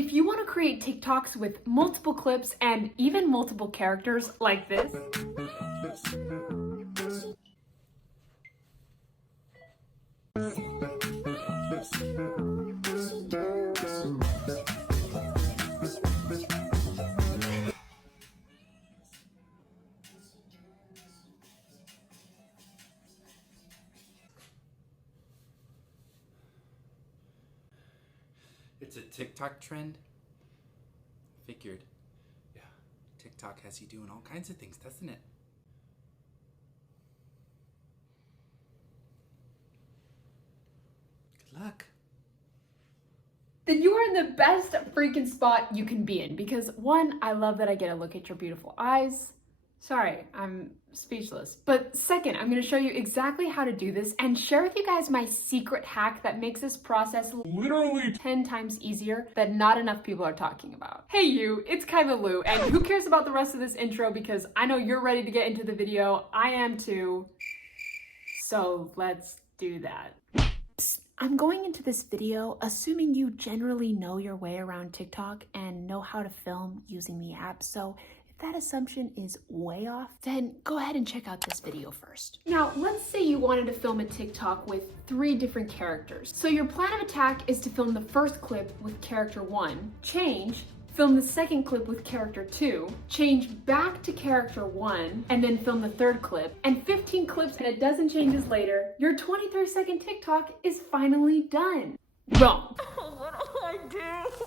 If you want to create TikToks with multiple clips and even multiple characters like this, It's a TikTok trend? Figured. Yeah, TikTok has you doing all kinds of things, doesn't it? Good luck. then you are in the best freaking spot you can be in because one, I love that I get a look at your beautiful eyes. Sorry, I'm speechless. But second, I'm going to show you exactly how to do this and share with you guys my secret hack that makes this process literally 10 times easier that not enough people are talking about. Hey you, it's Kyla Lou, and who cares about the rest of this intro because I know you're ready to get into the video. I am too. So let's do that. I'm going into this video assuming you generally know your way around TikTok and know how to film using the app. So if that assumption is way off, then go ahead and check out this video first. Now, let's say you wanted to film a TikTok with 3 different characters. So your plan of attack is to film the first clip with character 1, change, film the second clip with character 2, change back to character 1, and then film the third clip. And 15 clips and a dozen changes later, your 23-second TikTok is finally done. Wrong. What do I do?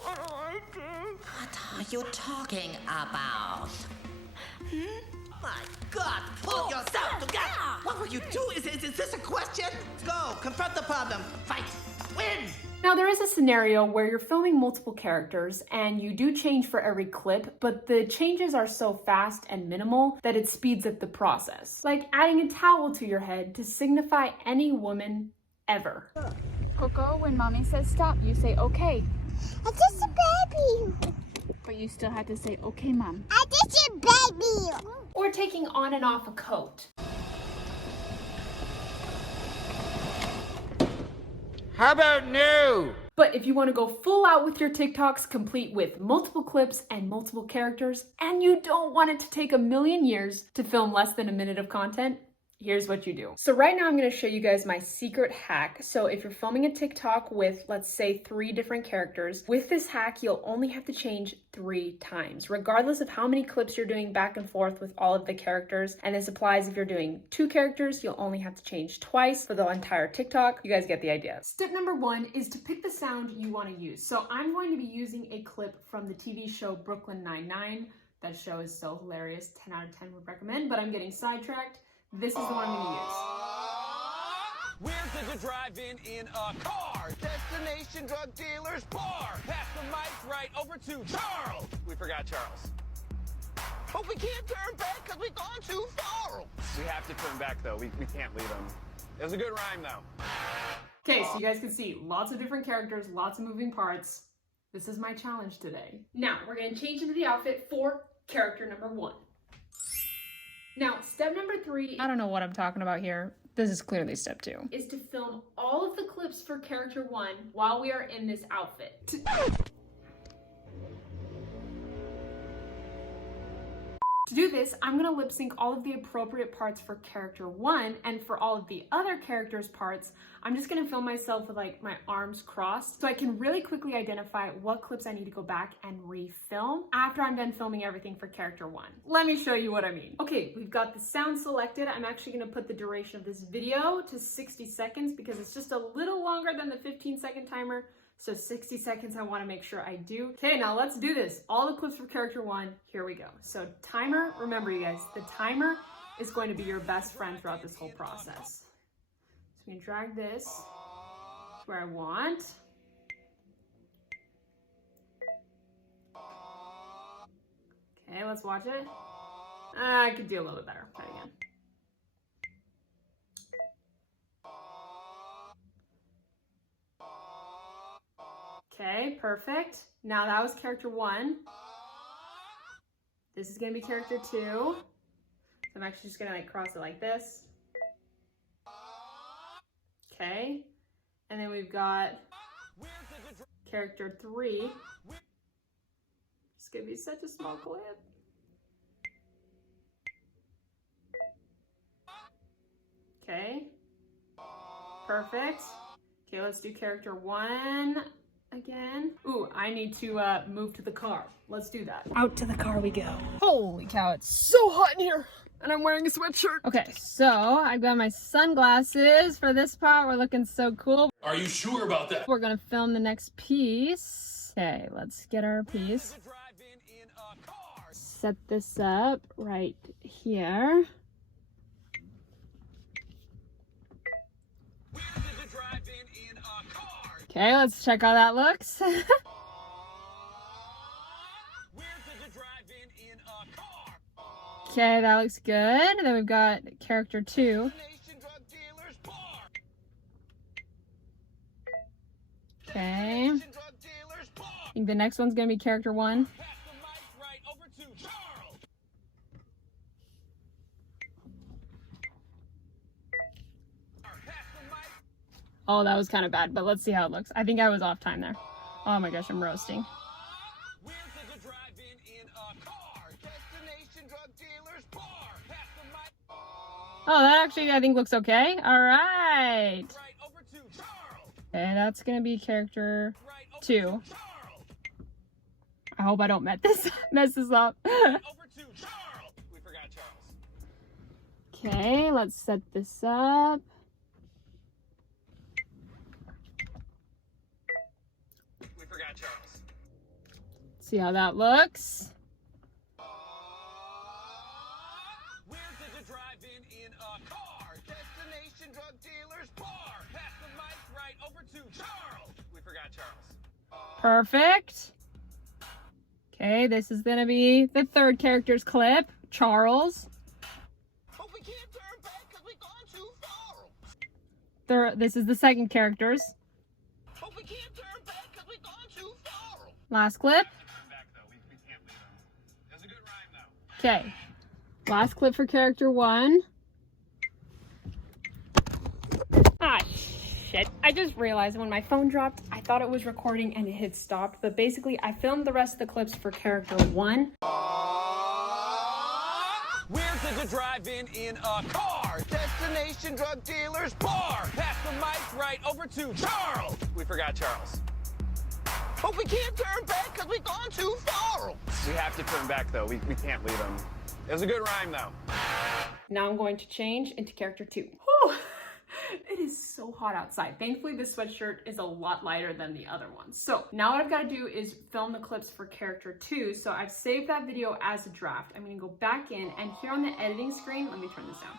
What do I do? What are you talking about? My God, pull yourself together! What will you do? Is this a question? Go, confront the problem. Fight, win! Now there is a scenario where you're filming multiple characters and you do change for every clip, but the changes are so fast and minimal that it speeds up the process. Like adding a towel to your head to signify any woman ever. Coco, when mommy says stop, you say okay. It's just a baby. But you still have to say okay, mom. I just a baby. Or taking on and off a coat. How about no? But if you want to go full out with your TikToks, complete with multiple clips and multiple characters, and you don't want it to take a million years to film less than a minute of content, here's what you do. So right now I'm going to show you guys my secret hack. So if you're filming a TikTok with, let's say, 3 different characters, with this hack, you'll only have to change 3 times, regardless of how many clips you're doing back and forth with all of the characters. And this applies if you're doing 2 characters, you'll only have to change twice for the entire TikTok. You guys get the idea. Step number 1 is to pick the sound you want to use. So I'm going to be using a clip from the TV show Brooklyn Nine-Nine. That show is so hilarious, 10 out of 10 would recommend, but I'm getting sidetracked. This is the one I'm gonna use. Where did you drive in a car? Destination drug dealer's bar. Pass the mic right over to Charles. We forgot Charles. But we can't turn back because we've gone too far. We have to turn back though. We can't leave him. It was a good rhyme though. Okay, so you guys can see lots of different characters, lots of moving parts. This is my challenge today. Now, we're gonna change into the outfit for character number 1. Now, step number 3, I don't know what I'm talking about here. This is clearly step 2. Is to film all of the clips for character 1 while we are in this outfit. To do this, I'm gonna lip sync all of the appropriate parts for character 1, and for all of the other characters' parts, I'm just gonna film myself with like my arms crossed so I can really quickly identify what clips I need to go back and refilm after I'm done filming everything for character 1. Let me show you what I mean. Okay, we've got the sound selected. I'm actually gonna put the duration of this video to 60 seconds because it's just a little longer than the 15-second timer. So 60 seconds, I wanna make sure I do. Okay, now let's do this. All the clips for character 1, here we go. So timer, remember you guys, the timer is going to be your best friend throughout this whole process. So I'm gonna drag this to where I want. Okay, let's watch it. I could do a little bit better. Try it again. Okay, perfect. Now that was character 1. This is gonna be character 2. So I'm actually just gonna like cross it like this. Okay. And then we've got character 3. gonna be such a small clip. Okay. Perfect. Okay, let's do character 1 again. Ooh, I need to move to the car. Let's do that. Out to the car we go. Holy cow, it's so hot in here. And I'm wearing a sweatshirt. Okay, so I got my sunglasses for this part. We're looking so cool. Are you sure about that? We're gonna film the next piece. Okay, let's get our piece. Set this up right here. Okay, let's check how that looks. Okay, that looks good. Then we've got character 2. Okay. I think the next one's gonna be character 1. Oh, that was kind of bad, but let's see how it looks. I think I was off time there. Oh my gosh, I'm roasting. Oh, that actually I think looks okay. All right. Okay, that's gonna be character 2. I hope I don't mess this up. Okay, let's set this up. We forgot Charles. See how that looks. Where did the drive-in in a car? Destination drug dealers bar. Pass the mic right over to Charles. We forgot Charles. Perfect. Okay, this is gonna be the third character's clip, Charles. But we can't turn back because we've gone too far. This is the second character's. But we can't turn back because we've gone too far. Last clip. Turn back though. We can't leave them. That's a good rhyme though. Okay. Last clip for character 1. Ah, shit. I just realized when my phone dropped, I thought it was recording and it had stopped. But basically, I filmed the rest of the clips for character 1. Where did the drive-in in a car? Destination drug dealers bar. Pass the mic right over to Charles. We forgot Charles. But we can't turn back because we've gone too far. We have to turn back though. We can't leave them. It was a good rhyme though. Now I'm going to change into character 2. Whew. It is so hot outside. Thankfully, this sweatshirt is a lot lighter than the other ones. So now what I've got to do is film the clips for character 2. So I've saved that video as a draft. I'm going to go back in, and here on the editing screen, let me turn this down.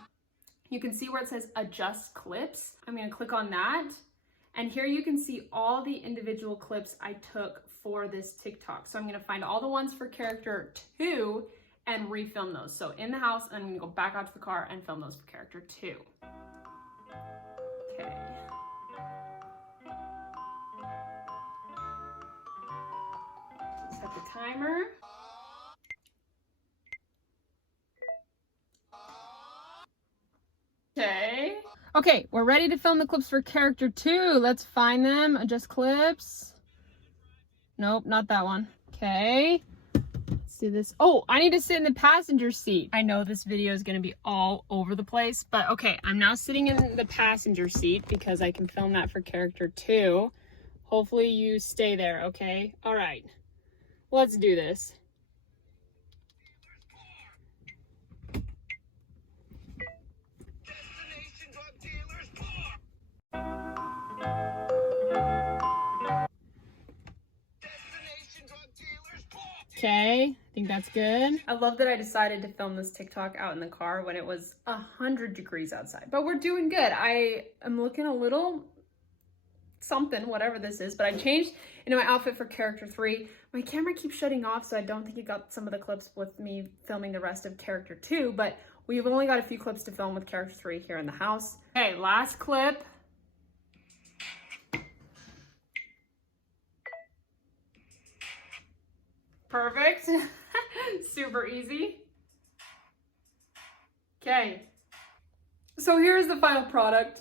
You can see where it says adjust clips. I'm going to click on that. And here you can see all the individual clips I took for this TikTok. So I'm going to find all the ones for character 2 and refilm those. So in the house, I'm going to go back out to the car and film those for character 2. Okay. Set the timer. Okay. Okay, we're ready to film the clips for character 2. Let's find them. Adjust clips. Nope, not that one. Okay. Let's do this. Oh, I need to sit in the passenger seat. I know this video is going to be all over the place, but okay, I'm now sitting in the passenger seat because I can film that for character 2. Hopefully you stay there, okay? All right, let's do this. Okay, I think that's good. I love that I decided to film this TikTok out in the car when it was 100 degrees outside, but we're doing good. I am looking a little something, whatever this is, but I changed into my outfit for character 3. My camera keeps shutting off, so I don't think it got some of the clips with me filming the rest of character 2, but we've only got a few clips to film with character 3 here in the house. Okay, last clip. Perfect. Super easy. Okay. So here's the final product.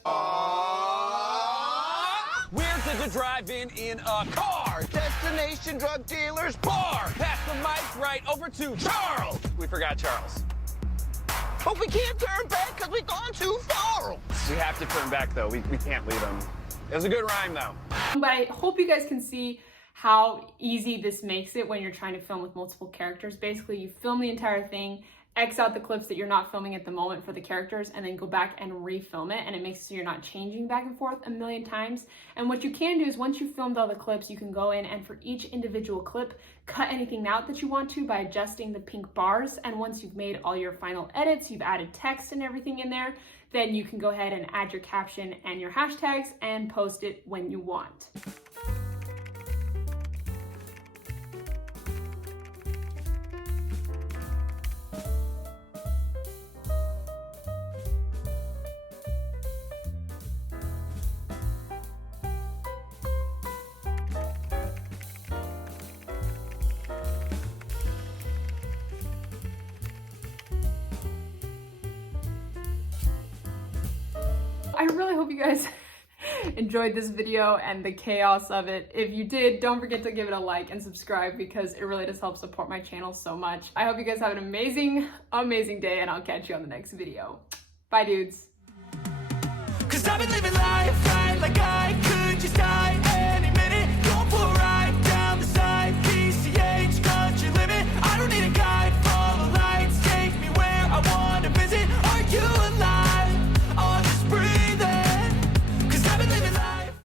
Where did the drive-in a car? Destination drug dealers bar. Pass the mic right over to Charles. We forgot Charles. But we can't turn back because we've gone too far. We have to turn back though. We can't leave him. It was a good rhyme though. But I hope you guys can see how easy this makes it when you're trying to film with multiple characters. Basically, you film the entire thing, X out the clips that you're not filming at the moment for the characters, and then go back and refilm it, and it makes it so you're not changing back and forth a million times. And what you can do is once you've filmed all the clips, you can go in and for each individual clip, cut anything out that you want to by adjusting the pink bars. And once you've made all your final edits, you've added text and everything in there, then you can go ahead and add your caption and your hashtags and post it when you want. I really hope you guys enjoyed this video and the chaos of it. If you did, don't forget to give it a like and subscribe because it really does help support my channel so much. I hope you guys have an amazing, amazing day, and I'll catch you on the next video. Bye, dudes. 'Cause I've been living life right like I could just die.